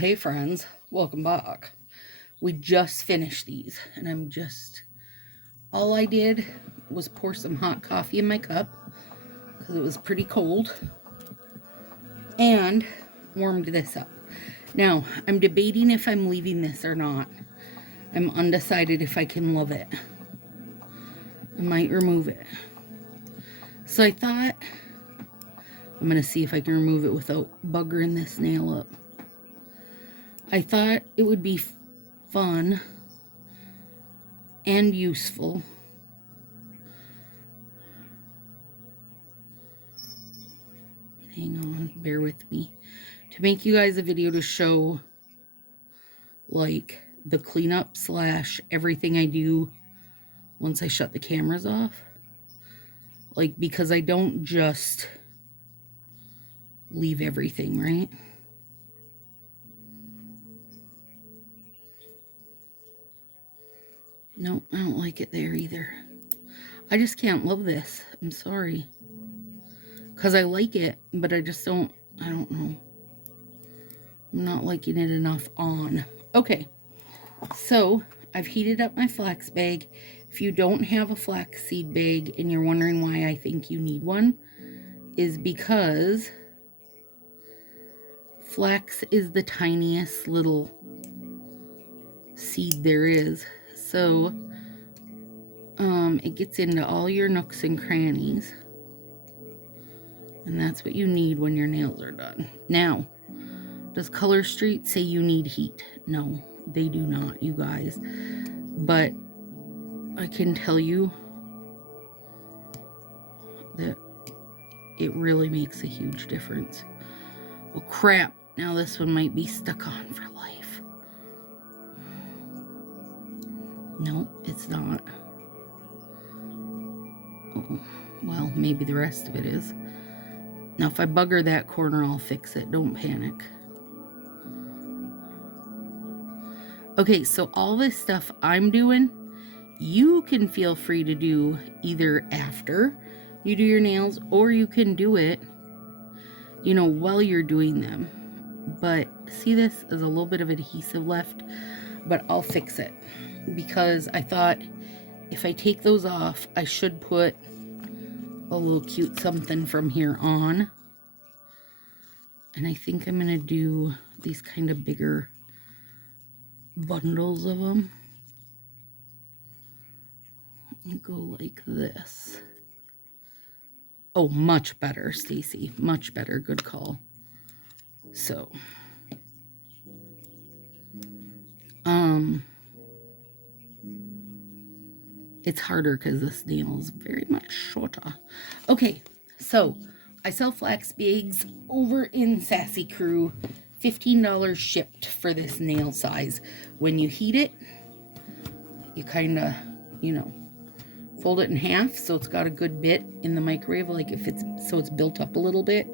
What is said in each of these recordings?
Hey friends, welcome back. We just finished these and all I did was pour some hot coffee in my cup because it was pretty cold and warmed this up. Now, I'm debating if I'm leaving this or not. I'm undecided if I can love it. I might remove it. So I thought I'm going to see if I can remove it without buggering this nail up. I thought it would be fun and useful hang on, bear with me, to make you guys a video to show like the cleanup slash everything I do once I shut the cameras off. Like, because I don't just leave everything, right? Nope, I don't like it there either. I just can't love this. I'm sorry. Because I like it, but I don't know. I'm not liking it enough on. Okay, so I've heated up my flax bag. If you don't have a flax seed bag and you're wondering why I think you need one, is because flax is the tiniest little seed there is. So it gets into all your nooks and crannies. And that's what you need when your nails are done. Now, does Color Street say you need heat? No, they do not, you guys. But I can tell you that it really makes a huge difference. Well, crap. Now this one might be stuck on for life. Nope, it's not. Oh, well, maybe the rest of it is. Now, if I bugger that corner, I'll fix it. Don't panic. Okay, so all this stuff I'm doing, you can feel free to do either after you do your nails, or you can do it, you know, while you're doing them. But see, this is a little bit of adhesive left, but I'll fix it because I thought if I take those off, I should put a little cute something from here on. And I think I'm going to do these kind of bigger bundles of them. You go like this. Oh, much better, Stacy. Much better. Good call. So, it's harder because this nail is very much shorter. Okay, so I sell flax bags over in Sassy Crew. $15 shipped for this nail size. When you heat it, you kind of, you know, fold it in half so it's got a good bit in the microwave, like if it's so it's built up a little bit.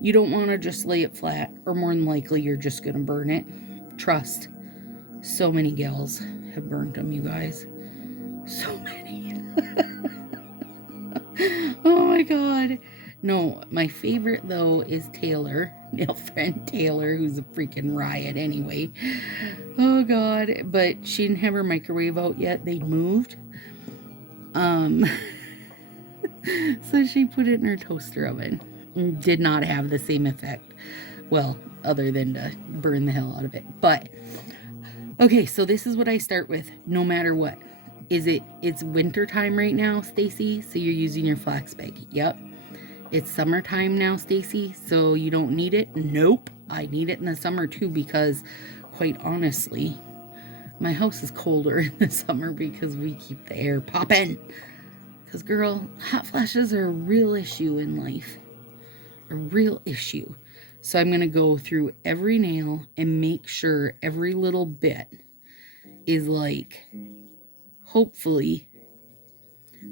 You don't want to just lay it flat, or more than likely you're just gonna burn it. Trust, so many gals have burnt them, you guys. So many. Oh my god. No, my favorite though is Taylor, nail friend Taylor, who's a freaking riot anyway. Oh god, but she didn't have her microwave out yet. They'd moved. So she put it in her toaster oven. Did not have the same effect. Well, other than to burn the hell out of it. But okay, so this is what I start with no matter what. It's winter time right now, Stacy, so you're using your flax bag. Yep. It's summertime now, Stacy, so you don't need it. Nope. I need it in the summer too, because quite honestly, my house is colder in the summer because we keep the air popping. Because, girl, hot flashes are a real issue in life. A real issue. So I'm going to go through every nail and make sure every little bit is like, hopefully,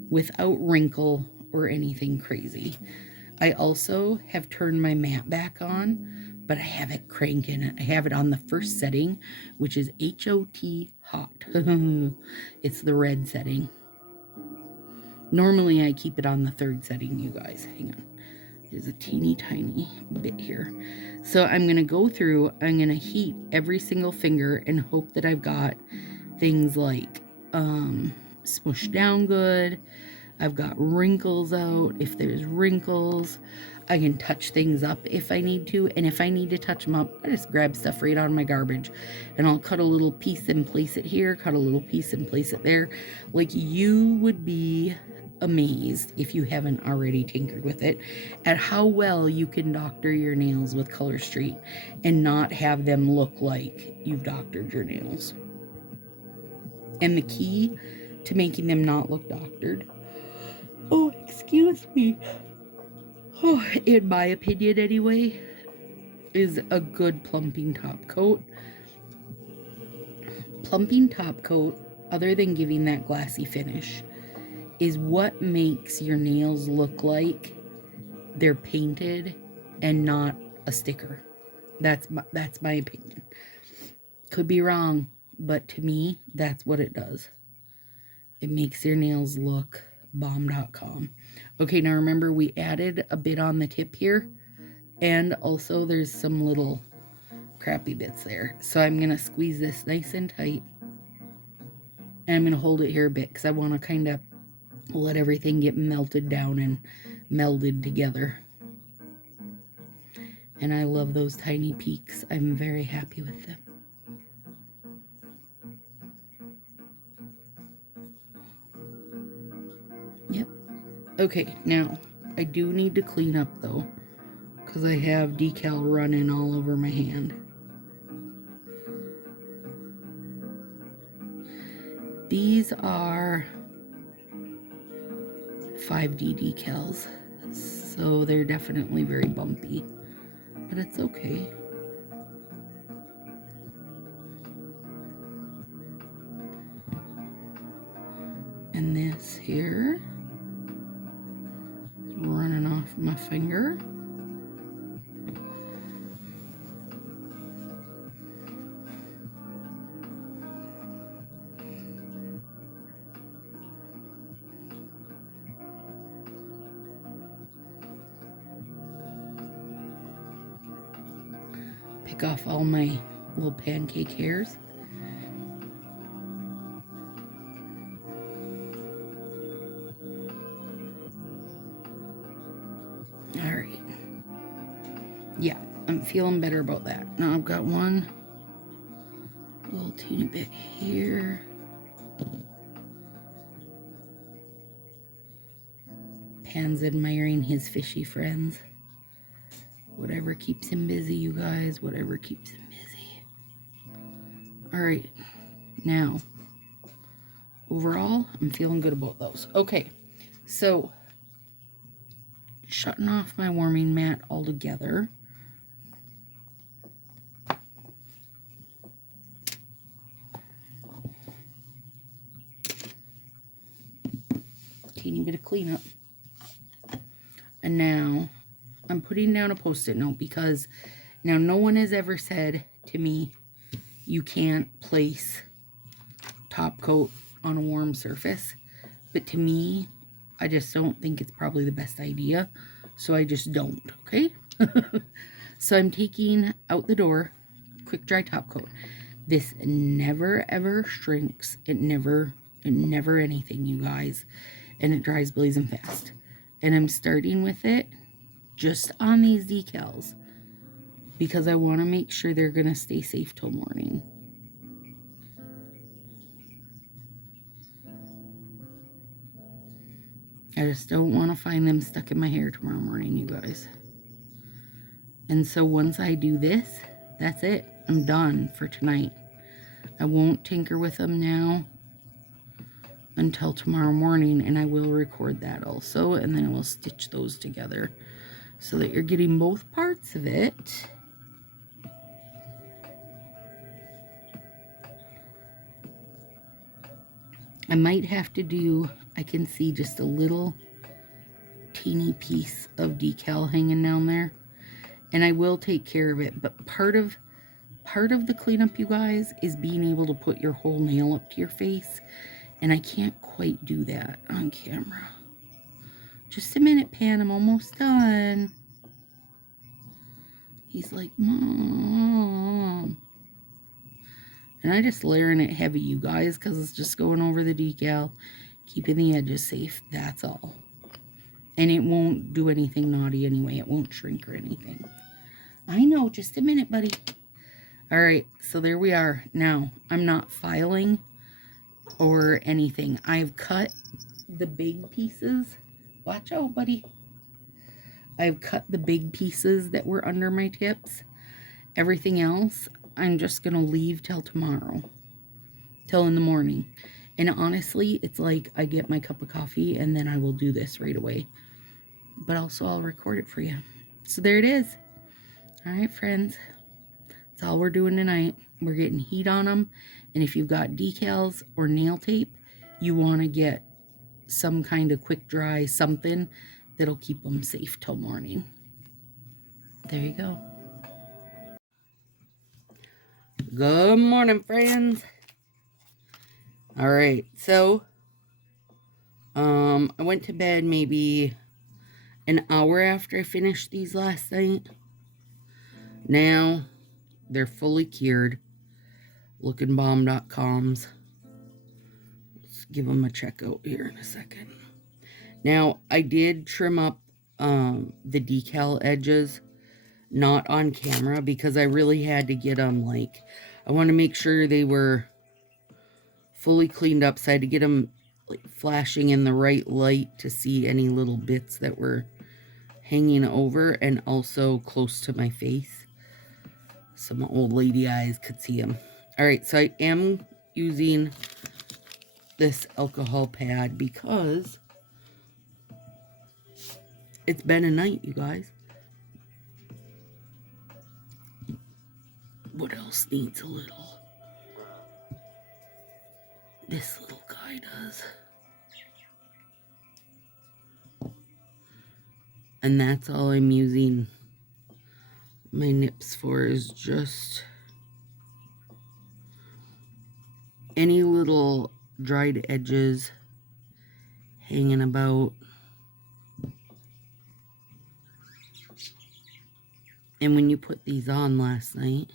without wrinkle or anything crazy. I also have turned my mat back on, but I have it cranking. I have it on the first setting, which is HOT, hot. It's the red setting. Normally I keep it on the third setting, you guys. Hang on. is a teeny tiny bit here. So I'm going to go through, I'm going to heat every single finger and hope that I've got things like smushed down good. I've got wrinkles out. If there's wrinkles, I can touch things up if I need to. And if I need to touch them up, I just grab stuff right out of my garbage. And I'll cut a little piece and place it here, cut a little piece and place it there. Like, you would be amazed, if you haven't already tinkered with it, at how well you can doctor your nails with Color Street and not have them look like you've doctored your nails. And the key to making them not look doctored, oh, excuse me, oh, in my opinion anyway, is a good plumping top coat. Plumping top coat, other than giving that glassy finish, is what makes your nails look like they're painted and not a sticker. That's my opinion. Could be wrong, but to me, that's what it does. It makes your nails look bomb.com. Okay, now remember, we added a bit on the tip here, and also there's some little crappy bits there. So I'm going to squeeze this nice and tight, and I'm going to hold it here a bit because I want to kind of let everything get melted down and melded together. And I love those tiny peaks. I'm very happy with them. Yep. Okay, now I do need to clean up though, because I have decal running all over my hand. These are 5D decals, so they're definitely very bumpy, but it's okay. And this here, running off my finger. Pick off all my little pancake hairs. All right. Yeah, I'm feeling better about that. Now I've got one little teeny bit here. Pan's admiring his fishy friends. Whatever keeps him busy, you guys. Whatever keeps him busy. All right. Now, overall, I'm feeling good about those. Okay. So, shutting off my warming mat altogether. Teeny bit of cleanup. And now I'm putting down a post-it note because now no one has ever said to me you can't place top coat on a warm surface, but to me, I just don't think it's probably the best idea, so I just don't, okay? So I'm taking out the door quick dry top coat. This never ever shrinks. It never anything, you guys, and it dries blazing fast. And I'm starting with it just on these decals because I want to make sure they're going to stay safe till morning. I just don't want to find them stuck in my hair tomorrow morning, you guys. And so once I do this, that's it. I'm done for tonight. I won't tinker with them now until tomorrow morning, and I will record that also, and then we'll stitch those together so that you're getting both parts of it. I might have to do, I can see just a little teeny piece of decal hanging down there, and I will take care of it, but part of the cleanup, you guys, is being able to put your whole nail up to your face, and I can't quite do that on camera. Just a minute, Pan, I'm almost done. He's like, Mom. And I just layering it heavy, you guys, because it's just going over the decal, keeping the edges safe. That's all. And it won't do anything naughty anyway. It won't shrink or anything. I know. Just a minute, buddy. All right. So there we are. Now, I'm not filing or anything. I've cut the big pieces. Watch out, buddy. I've cut the big pieces that were under my tips. Everything else, I'm just going to leave till tomorrow. Till in the morning. And honestly, it's like I get my cup of coffee and then I will do this right away. But also I'll record it for you. So there it is. All right, friends. That's all we're doing tonight. We're getting heat on them. And if you've got decals or nail tape, you want to get some kind of quick dry something that'll keep them safe till morning. There you go. Good morning, friends. All right, so I went to bed maybe an hour after I finished these last night. Now they're fully cured. Lookingbomb.coms. Let's give them a check out here in a second. Now I did trim up the decal edges, not on camera, because I really had to get them, like, I want to make sure they were fully cleaned up, so I had to get them like flashing in the right light to see any little bits that were hanging over, and also close to my face so my old lady eyes could see them. All right, so I am using this alcohol pad because it's been a night, you guys. What else needs a little? This little guy does. And that's all I'm using my nips for, is just any little dried edges hanging about. And when you put these on last night,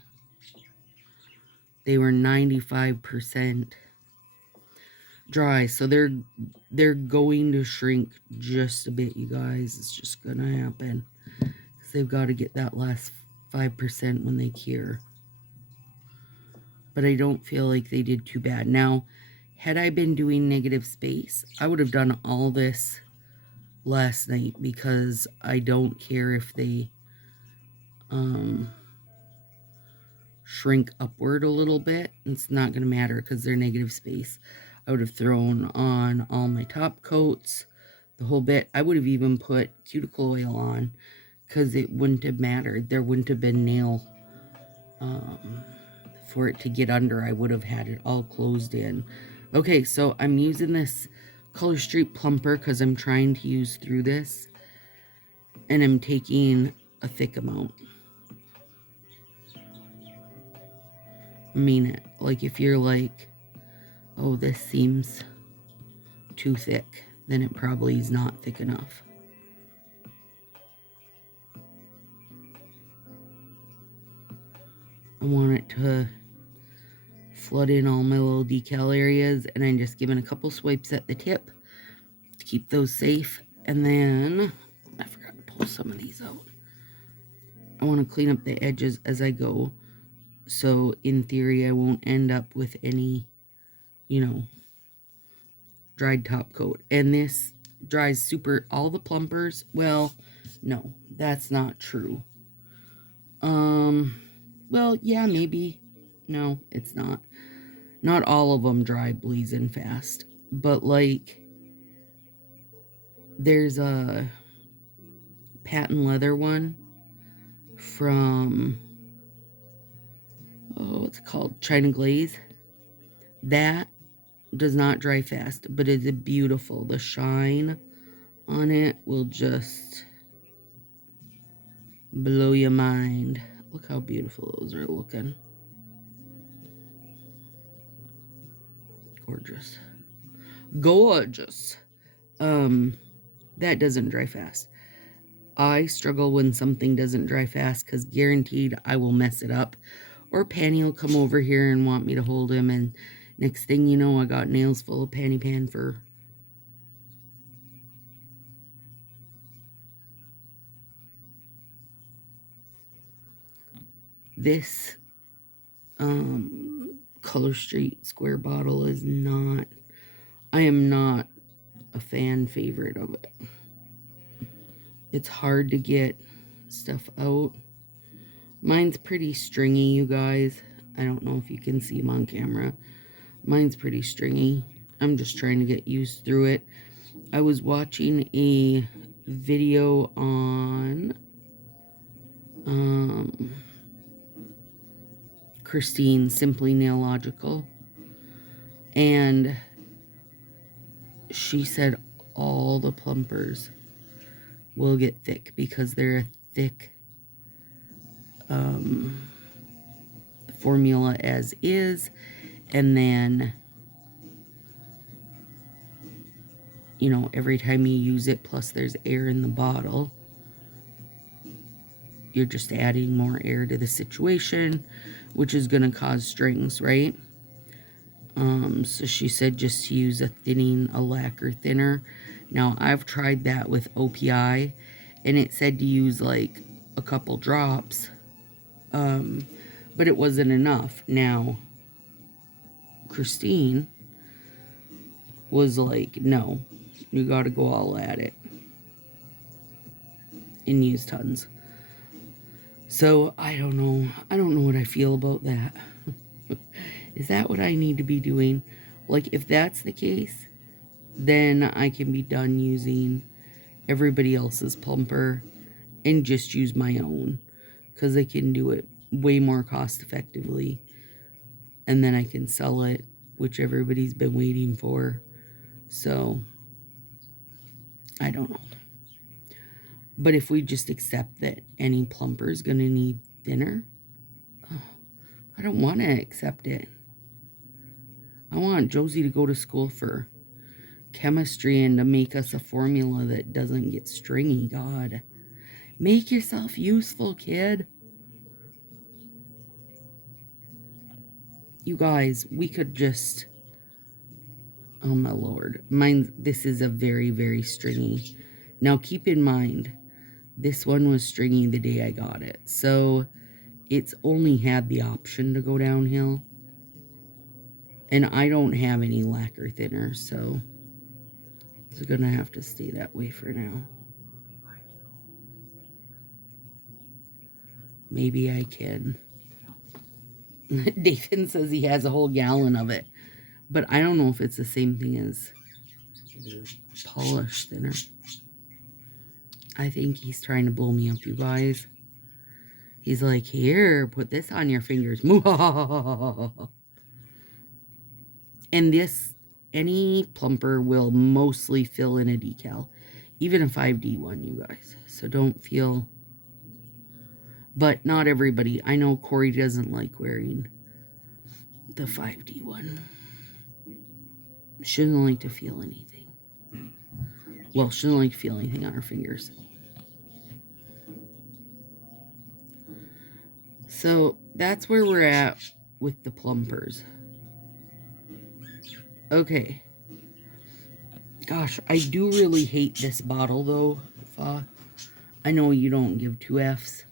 they were 95% dry, so they're going to shrink just a bit, you guys. It's just gonna happen because they've got to get that last 5% when they cure. But I don't feel like they did too bad. Now, had I been doing negative space, I would have done all this last night, because I don't care if they shrink upward a little bit. It's not going to matter because they're negative space. I would have thrown on all my top coats, the whole bit. I would have even put cuticle oil on because it wouldn't have mattered. There wouldn't have been nail for it to get under. I would have had it all closed in. Okay, so I'm using this Color Street plumper because I'm trying to use through this, and I'm taking a thick amount. I mean it. Like, if you're like, oh, this seems too thick, then it probably is not thick enough. I want it to flood in all my little decal areas, and I'm just giving a couple swipes at the tip to keep those safe. And then, I forgot to pull some of these out. I want to clean up the edges as I go, so in theory I won't end up with any, you know, dried top coat. And this dries super, all the plumpers, well, no, that's not true. Well, yeah, maybe. No, it's not. Not all of them dry blazing fast, but like, there's a patent leather one from, oh, what's it called? China Glaze. That does not dry fast, but it's beautiful. The shine on it will just blow your mind. Look how beautiful those are looking. Gorgeous. Gorgeous. That doesn't dry fast. I struggle when something doesn't dry fast because guaranteed I will mess it up. Or Panny will come over here and want me to hold him, and next thing you know, I got nails full of Panny Pan fur. This Color Street square bottle is not, I am not a fan favorite of it. It's hard to get stuff out. Mine's pretty stringy, you guys. I don't know if you can see him on camera. Mine's pretty stringy. I'm just trying to get used through it. I was watching a video on Christine, Simply Nailogical, and she said all the plumpers will get thick because they're a thick formula as is, and then, you know, every time you use it, plus there's air in the bottle, you're just adding more air to the situation, which is going to cause strings, right? So she said just to use a lacquer thinner. Now, I've tried that with OPI, and it said to use like a couple drops, but it wasn't enough. Now, Christine was like, no, you got to go all at it and use tons. So I don't know what I feel about that. Is that what I need to be doing? Like, if that's the case, then I can be done using everybody else's plumper and just use my own, because I can do it way more cost effectively, and then I can sell it, which everybody's been waiting for. So I don't know. But if we just accept that any plumper is going to need thinner, I don't want to accept it. I want Josie to go to school for chemistry and to make us a formula that doesn't get stringy. God, make yourself useful, kid. You guys, we could just, oh my lord, this is a very, very stringy. Now keep in mind, this one was stringy the day I got it, so it's only had the option to go downhill, and I don't have any lacquer thinner, so it's gonna have to stay that way for now. Maybe I can. Nathan says he has a whole gallon of it, but I don't know if it's the same thing as polish thinner. I think he's trying to blow me up, you guys. He's like, here, put this on your fingers. And this, any plumper will mostly fill in a decal, even a 5D one, you guys. So don't feel, but not everybody. I know Corey doesn't like wearing the 5D one. She doesn't like to feel anything. Well, she doesn't like to feel anything on her fingers. So that's where we're at with the plumpers. Okay. Gosh, I do really hate this bottle though. I know you don't give 2 Fs,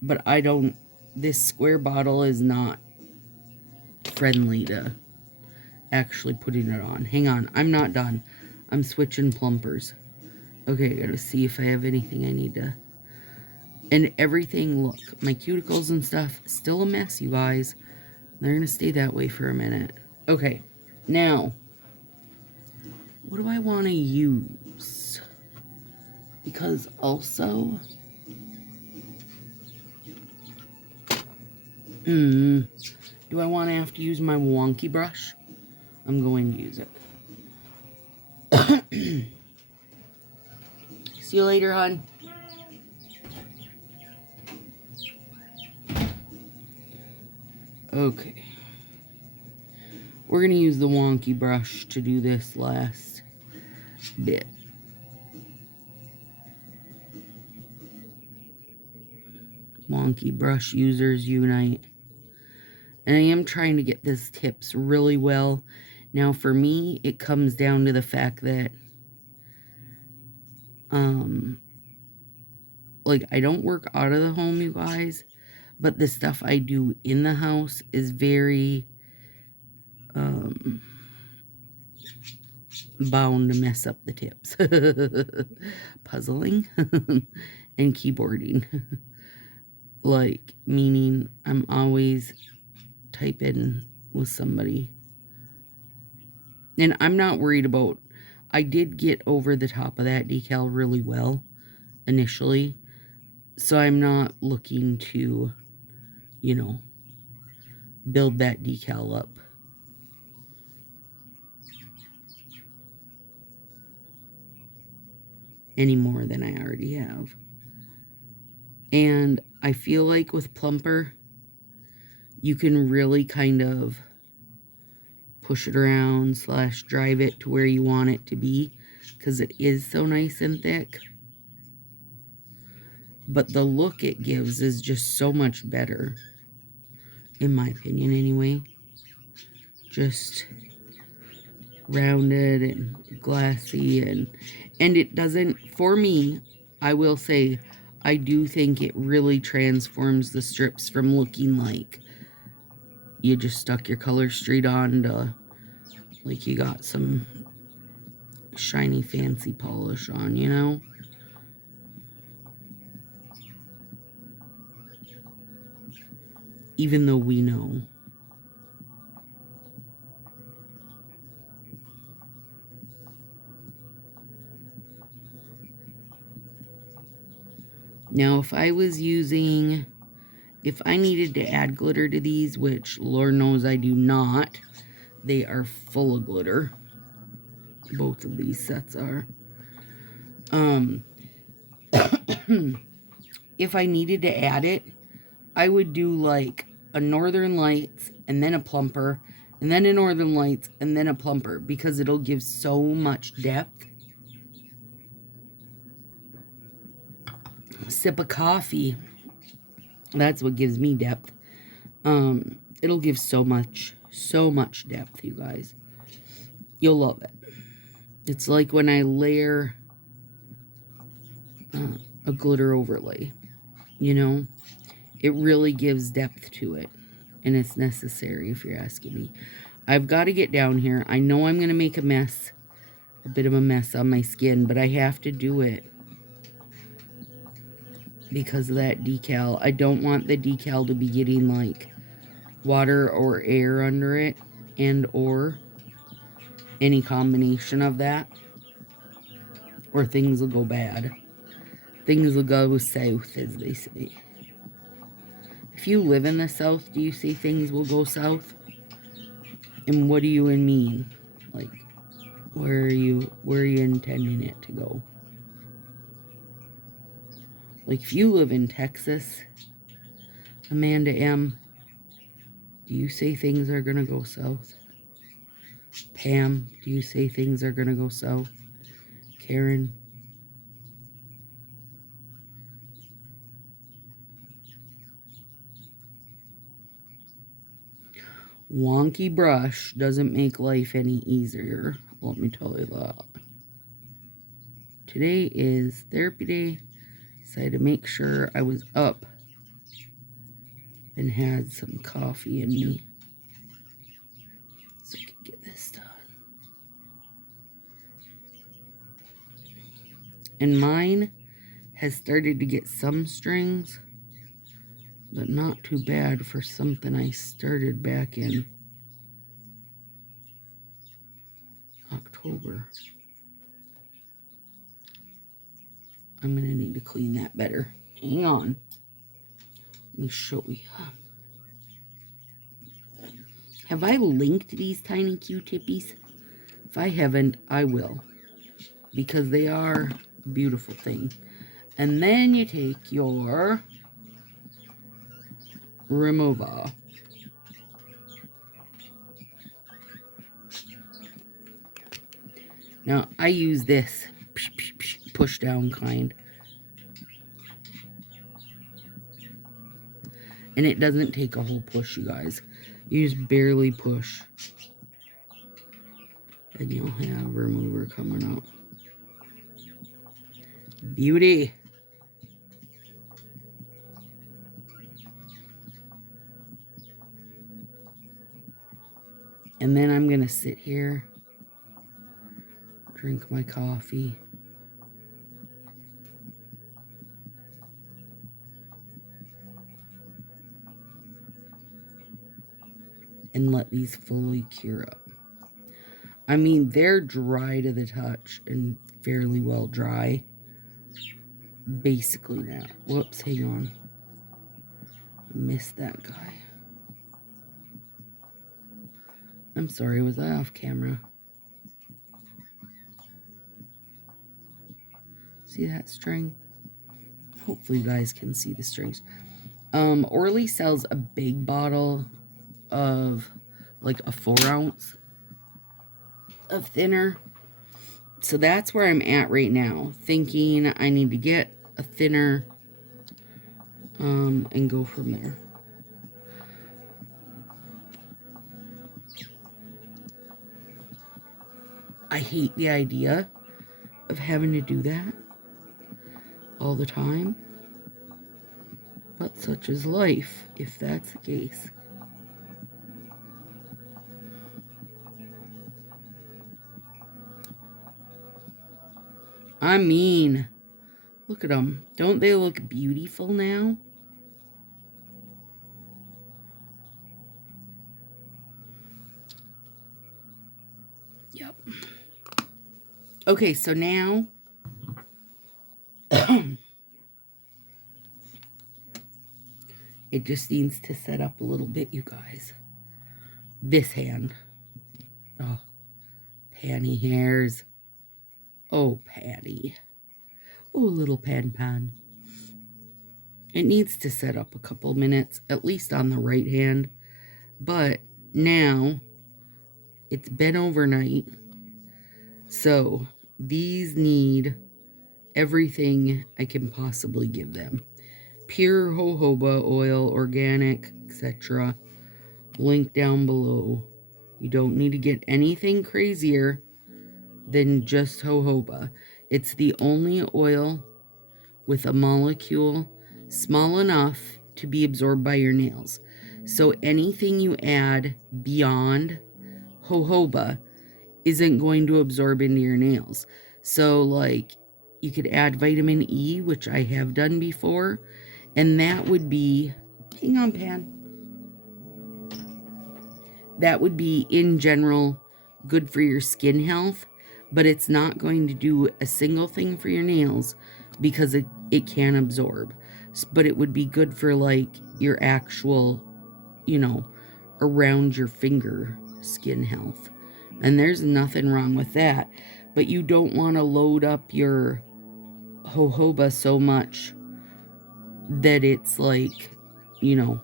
but I don't. This square bottle is not friendly to actually putting it on. Hang on, I'm not done. I'm switching plumpers. Okay, I gotta see if I have anything I need to. And everything, look, my cuticles and stuff, still a mess, you guys. They're gonna stay that way for a minute. Okay, now, what do I want to use? Because also, do I want to have to use my wonky brush? I'm going to use it. See you later, hon. Okay. We're going to use the wonky brush to do this last bit. wonky brush users unite. And I am trying to get this tips really well. Now for me, it comes down to the fact that like I don't work out of the home, you guys, but the stuff I do in the house is very bound to mess up the tips. Puzzling and keyboarding. Like, meaning I'm always typing with somebody. And I'm not worried about, I did get over the top of that decal really well initially. So I'm not looking to, you know, build that decal up any more than I already have. And I feel like with Plumper, you can really kind of push it around / drive it to where you want it to be, because it is so nice and thick. But the look it gives is just so much better, in my opinion anyway. Just rounded and glassy, and it doesn't, for me, I will say, I do think it really transforms the strips from looking like you just stuck your color street on to like you got some shiny fancy polish on, you know? Even though we know. Now, if I was using, if I needed to add glitter to these, which Lord knows I do not, they are full of glitter. Both of these sets are. If I needed to add it, I would do like a Northern Lights and then a Plumper and then a Northern Lights and then a Plumper, because it'll give so much depth. Sip of coffee. That's what gives me depth. It'll give so much depth, you guys. You'll love it. It's like when I layer a glitter overlay, you know? It really gives depth to it, and it's necessary if you're asking me. I've got to get down here. I know I'm going to make a mess, a bit of a mess on my skin, but I have to do it because of that decal. I don't want the decal to be getting like water or air under it, and or any combination of that, or things will go bad. Things will go south, as they say. If you live in the South, do you say things will go south? And what do you mean? Like, where are you intending it to go? Like, if you live in Texas, Amanda M., do you say things are going to go south? Pam, do you say things are going to go south? Karen? Wonky brush doesn't make life any easier. Let me tell you that. Today is therapy day, so I had to make sure I was up and had some coffee in me so I could get this done. And mine has started to get some strings, but not too bad for something I started back in October. I'm going to need to clean that better. Hang on. Let me show you. Have I linked these tiny Q-tippies? If I haven't, I will, because they are a beautiful thing. And then you take your remover. Now, I use this push down kind. And it doesn't take a whole push, you guys. You just barely push. And you'll have remover coming up. Beauty. And then I'm going to sit here, drink my coffee. And let these fully cure up. I mean, they're dry to the touch and fairly well dry. Basically now. Whoops, hang on. I missed that guy. I'm sorry, was I off camera? See that string? Hopefully you guys can see the strings. Orly sells a big bottle of like a 4 ounce of thinner. So that's where I'm at right now, thinking I need to get a thinner and go from there. I hate the idea of having to do that all the time, but such is life, if that's the case. I mean, look at them. Don't they look beautiful now? Yep. Okay, so now it just needs to set up a little bit, you guys. This hand. Oh, panty hairs. Oh, Patty. Oh, little pan. It needs to set up a couple minutes, at least on the right hand. But now, it's been overnight. So, these need everything I can possibly give them. Pure jojoba oil, organic, etc. Link down below. You don't need to get anything crazier than just jojoba. It's the only oil with a molecule small enough to be absorbed by your nails. So anything you add beyond jojoba isn't going to absorb into your nails. So like you could add vitamin E, which I have done before, and that would be, hang on, Pan. That would be in general good for your skin health, but it's not going to do a single thing for your nails because it can absorb. But it would be good for like your actual, you know, around your finger skin health. And there's nothing wrong with that. But you don't want to load up your jojoba so much that it's like, you know,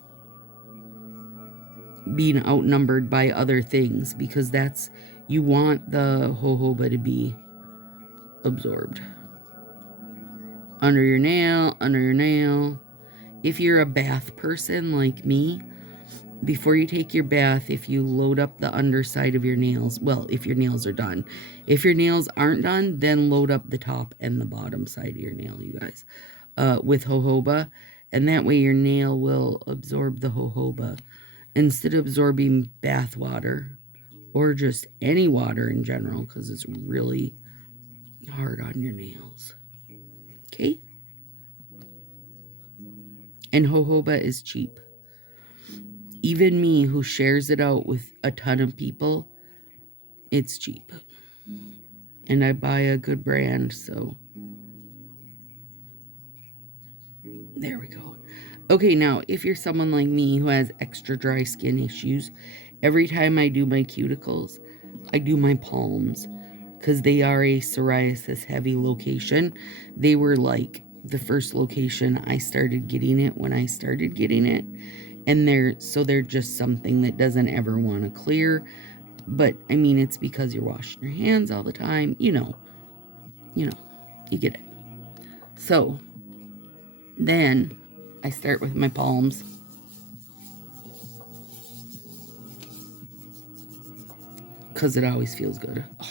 being outnumbered by other things, because that's, you want the jojoba to be absorbed. Under your nail. If you're a bath person like me, before you take your bath, if you load up the underside of your nails, well, if your nails are done. If your nails aren't done, then load up the top and the bottom side of your nail, you guys, with jojoba. And that way your nail will absorb the jojoba instead of absorbing bath water or just any water in general, because it's really hard on your nails. Okay? And jojoba is cheap. Even me, who shares it out with a ton of people, it's cheap. And I buy a good brand, so there we go. Okay, now, if you're someone like me who has extra dry skin issues, every time I do my cuticles, I do my palms, because they are a psoriasis heavy location. They were like the first location I started getting it when I started getting it. And they're just something that doesn't ever want to clear. But I mean, it's because you're washing your hands all the time. You know, you get it. So then I start with my palms. because it always feels good. Oh.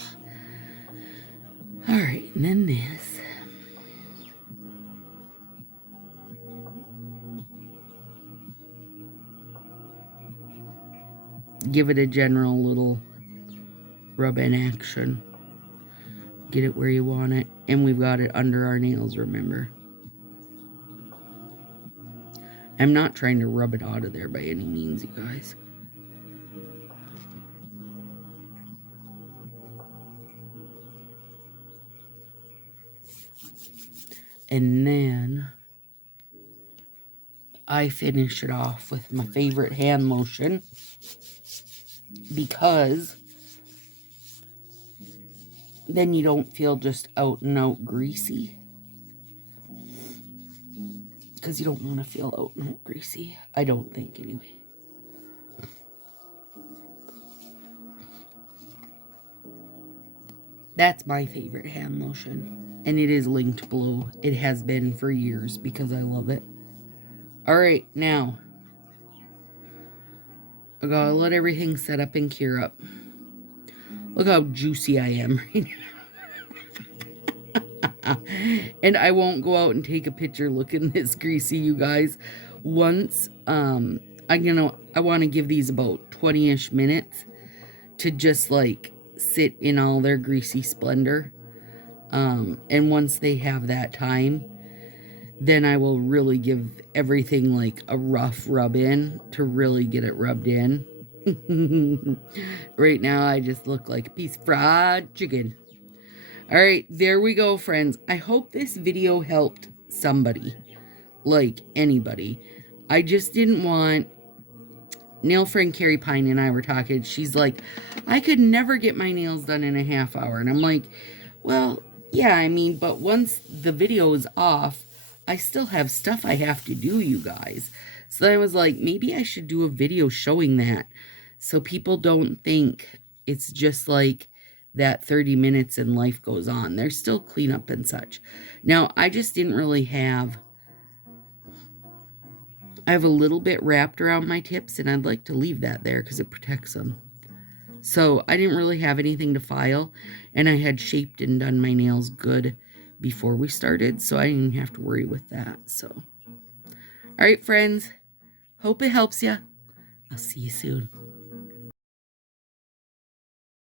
All right, and then this. Give it a general little rub in action. Get it where you want it. And we've got it under our nails, remember. I'm not trying to rub it out of there by any means, you guys. And then I finish it off with my favorite hand lotion, because then you don't feel just out and out greasy. Because you don't want to feel out and out greasy. I don't think, anyway. That's my favorite hand lotion. And it is linked below. It has been for years because I love it. Alright, now. I gotta let everything set up and cure up. Look how juicy I am right now. And I won't go out and take a picture looking this greasy, you guys. Once, I want to give these about 20-ish minutes to just like sit in all their greasy splendor. And once they have that time, then I will really give everything like a rough rub in to really get it rubbed in. Right now, I just look like a piece of fried chicken. All right, there we go, friends. I hope this video helped somebody, like anybody. I just didn't want... Nail friend Carrie Pine and I were talking. She's like, I could never get my nails done in a half hour. And I'm like, well, yeah, I mean, but once the video is off, I still have stuff I have to do, you guys. So I was like, maybe I should do a video showing that, so people don't think it's just like that 30 minutes and life goes on. There's still cleanup and such. Now, I just didn't really have... I have a little bit wrapped around my tips, and I'd like to leave that there because it protects them. So I didn't really have anything to file, and I had shaped and done my nails good before we started, so I didn't have to worry with that. So, all right, friends, hope it helps you. I'll see you soon.